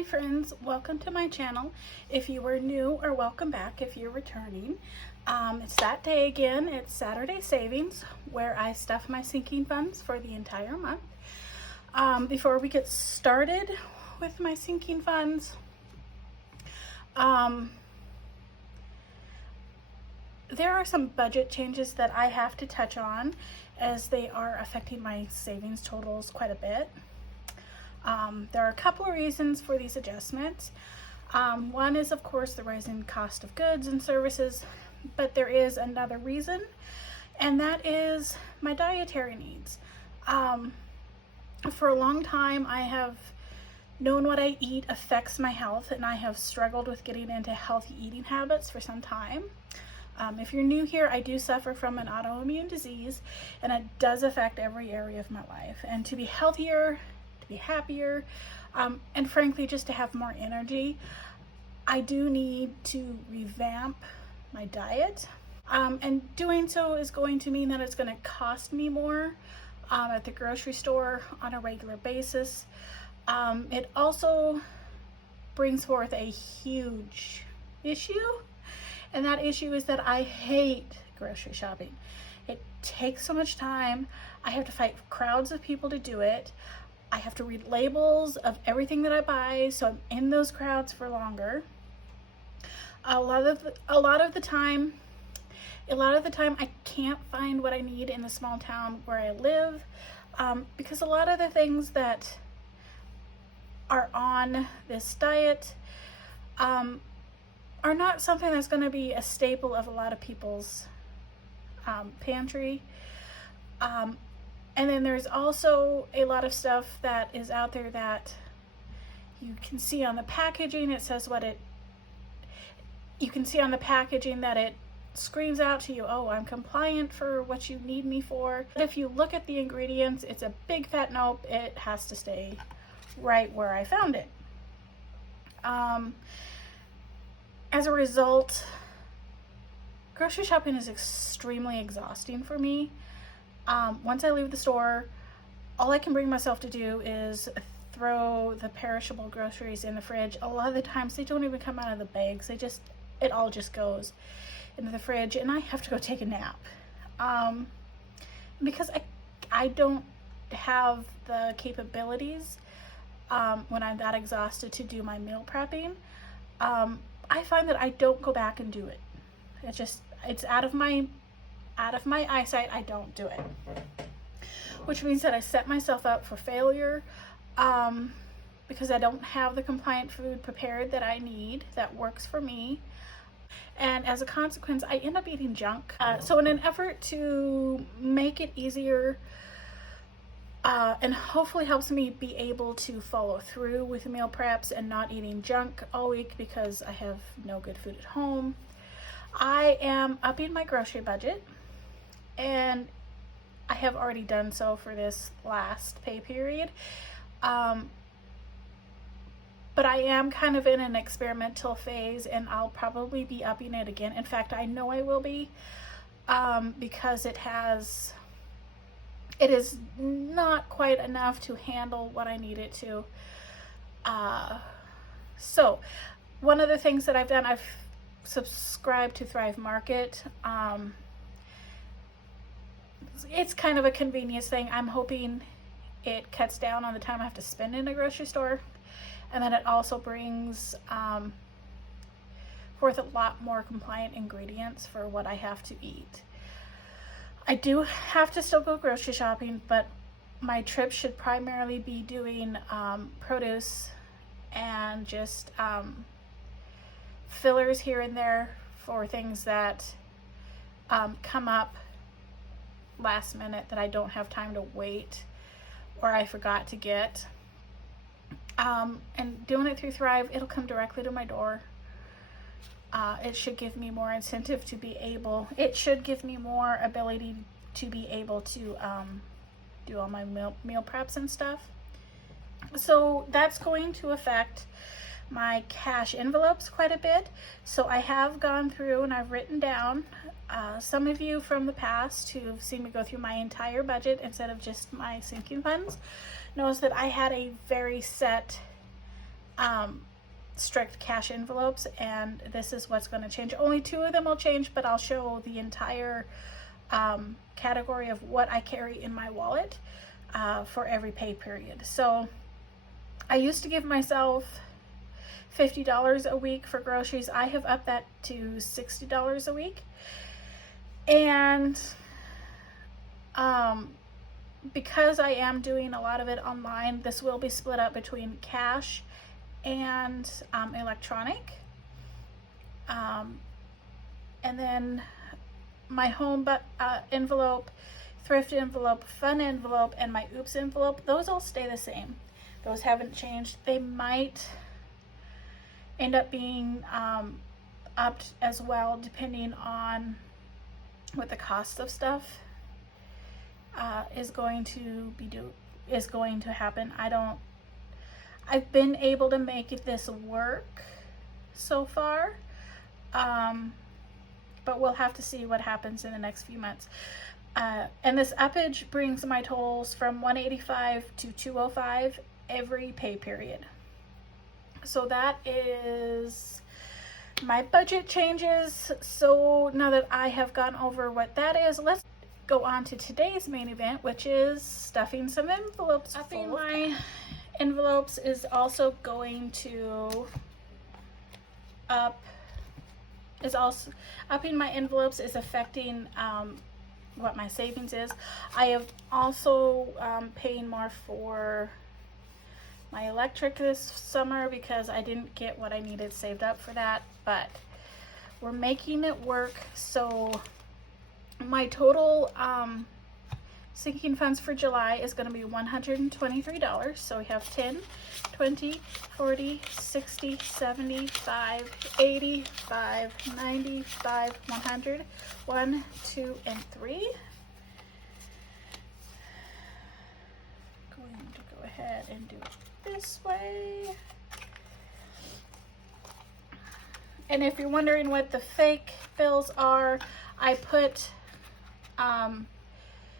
Hi friends, welcome to my channel. If you are new, or welcome back if you're returning. It's that day again. It's Saturday Savings, where I stuff my sinking funds for the entire month. Before we get started with my sinking funds, there are some budget changes that I have to touch on, as they are affecting my savings totals quite a bit. There are a couple of reasons for these adjustments. One is, of course, the rising cost of goods and services, but there is another reason, and that is my dietary needs. For a long time, I have known what I eat affects my health, and I have struggled with getting into healthy eating habits for some time. If you're new here, I do suffer from an autoimmune disease, and it does affect every area of my life. And to be healthier, be happier, and frankly just to have more energy, I do need to revamp my diet, and doing so is going to mean that it's going to cost me more at the grocery store on a regular basis. It also brings forth a huge issue, and that issue is that I hate grocery shopping. It takes so much time. I have to fight crowds of people to do it. I have to read labels of everything that I buy, so I'm in those crowds for longer. A lot of the time I can't find what I need in the small town where I live, because a lot of the things that are on this diet are not something that's going to be a staple of a lot of people's pantry. And then there's also a lot of stuff that is out there that you can see on the packaging. It says you can see on the packaging that it screams out to you, oh, I'm compliant for what you need me for. But if you look at the ingredients, it's a big fat nope. It has to stay right where I found it. As a result, grocery shopping is extremely exhausting for me. Once I leave the store, all I can bring myself to do is throw the perishable groceries in the fridge. A lot of the times they don't even come out of the bags. It all just goes into the fridge, and I have to go take a nap. Because I don't have the capabilities when I'm that exhausted to do my meal prepping. I find that I don't go back and do it. It's out of my eyesight. I don't do it, which means that I set myself up for failure, because I don't have the compliant food prepared that I need that works for me, and as a consequence I end up eating junk. So in an effort to make it easier, and hopefully helps me be able to follow through with meal preps and not eating junk all week because I have no good food at home, I am upping my grocery budget. And I have already done so for this last pay period. But I am kind of in an experimental phase, and I'll probably be upping it again. In fact, I know I will be, because it is not quite enough to handle what I need it to. So one of the things that I've done, I've subscribed to Thrive Market. It's kind of a convenience thing. I'm hoping it cuts down on the time I have to spend in a grocery store, and then it also brings forth a lot more compliant ingredients for what I have to eat. I do have to still go grocery shopping, but my trip should primarily be doing produce and just fillers here and there for things that come up last minute that I don't have time to wait or I forgot to get. And doing it through Thrive, it'll come directly to my door. It should give me more incentive to be able, it should give me more ability to be able to do all my meal preps and stuff. So that's going to affect my cash envelopes quite a bit. So I have gone through and I've written down, some of you from the past who've seen me go through my entire budget instead of just my sinking funds knows that I had a very set strict cash envelopes, and this is what's going to change. Only 2 of them will change, but I'll show the entire category of what I carry in my wallet for every pay period. So I used to give myself $50 a week for groceries. I have upped that to $60 a week. And because I am doing a lot of it online, this will be split up between cash and electronic. And then my home envelope, thrift envelope, fun envelope, and my oops envelope, those all stay the same. Those haven't changed. They might end up being upped as well, depending on what the cost of stuff is going to happen. I've been able to make this work so far, but we'll have to see what happens in the next few months. And this uppage brings my totals from $185 to $205 every pay period. So that is my budget changes. So now that I have gone over what that is, let's go on to today's main event, which is stuffing some envelopes. Stuffing my envelopes is also going to upping my envelopes is affecting what my savings is. I have also paying more for my electric this summer because I didn't get what I needed saved up for that, but we're making it work. So my total sinking funds for July is going to be $123. So we have 10, 20, 40, 60, 75, 85, 95, 100, 1, 2, and 3. Going to go ahead and do it this way. And if you're wondering what the fake bills are, I put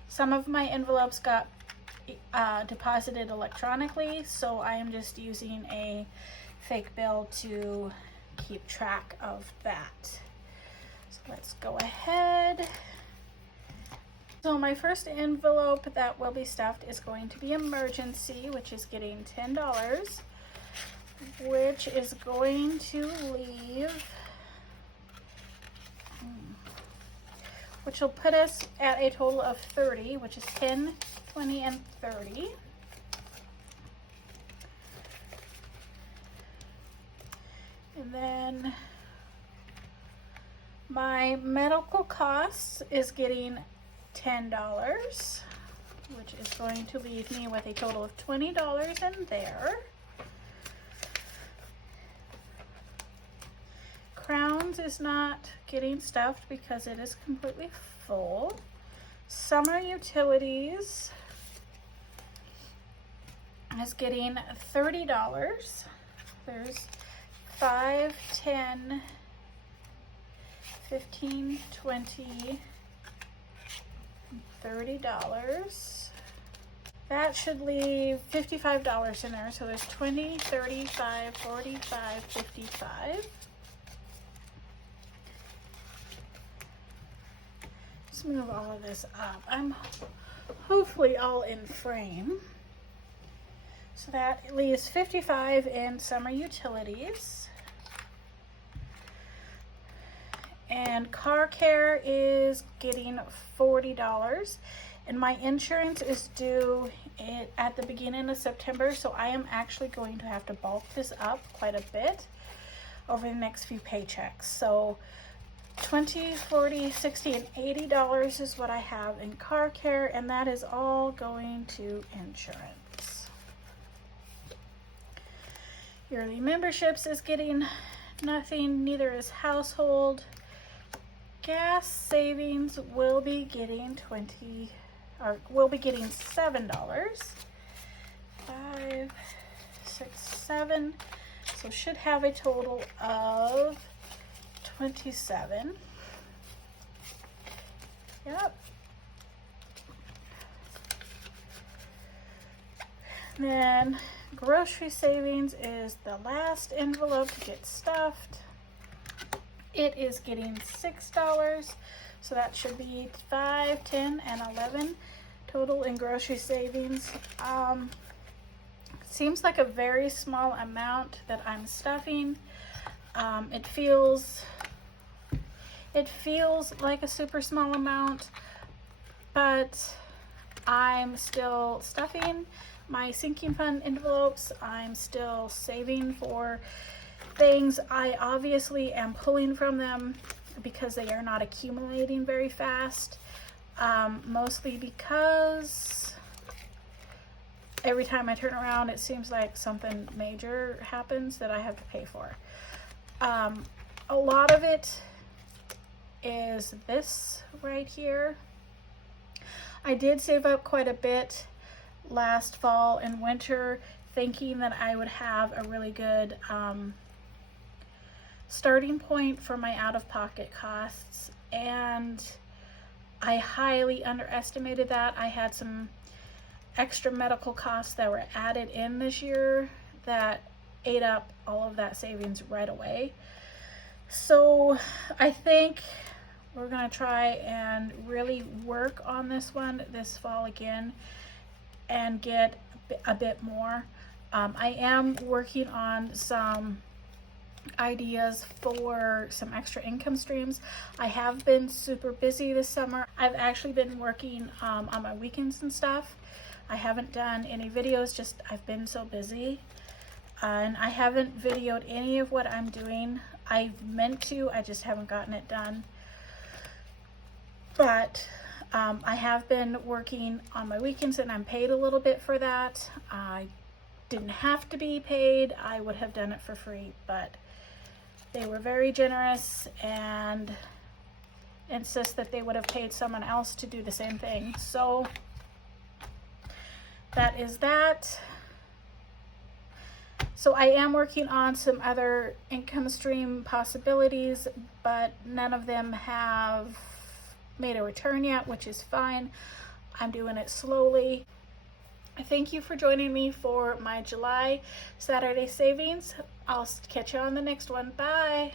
some of my envelopes got deposited electronically, so I am just using a fake bill to keep track of that. So let's go ahead. So my first envelope that will be stuffed is going to be emergency, which is getting $10, which is going to leave, which will put us at a total of 30, which is 10, 20, and 30. And then my medical costs is getting $10, which is going to leave me with a total of $20 in there. Crowns is not getting stuffed because it is completely full. Summer utilities is getting $30. There's 5, 10, 15, 20, $30. That should leave $55 in there. So there's 20, 35, 45, 55. Let's move all of this up. I'm hopefully all in frame. So that leaves 55 in summer utilities. And car care is getting $40. And my insurance is due at the beginning of September, so I am actually going to have to bulk this up quite a bit over the next few paychecks. So $20, $40, $60, and $80 is what I have in car care, and that is all going to insurance. Yearly memberships is getting nothing, neither is household. Gas savings will be getting $7. 5, 6, 7. So should have a total of 27. Yep. Then grocery savings is the last envelope to get stuffed. It is getting $6, so that should be 5, 10, and 11 total in grocery savings. Seems like a very small amount that I'm stuffing. It feels like a super small amount, but I'm still stuffing my sinking fund envelopes. I'm still saving for things. I obviously am pulling from them because they are not accumulating very fast, mostly because every time I turn around, it seems like something major happens that I have to pay for. A lot of it is this right here. I did save up quite a bit last fall and winter, thinking that I would have a really good starting point for my out-of-pocket costs, and I highly underestimated that. I had some extra medical costs that were added in this year that ate up all of that savings right away. So I think we're gonna try and really work on this one this fall again and get a bit more. I am working on some ideas for some extra income streams. I have been super busy this summer. I've actually been working on my weekends and stuff. I haven't done any videos, just I've been so busy. And I haven't videoed any of what I'm doing. I meant to, I just haven't gotten it done. But I have been working on my weekends and I'm paid a little bit for that. I didn't have to be paid. I would have done it for free, but they were very generous and insist that they would have paid someone else to do the same thing. So that is that. So I am working on some other income stream possibilities, but none of them have made a return yet, which is fine. I'm doing it slowly. Thank you for joining me for my July Saturday savings. I'll catch you on the next one. Bye.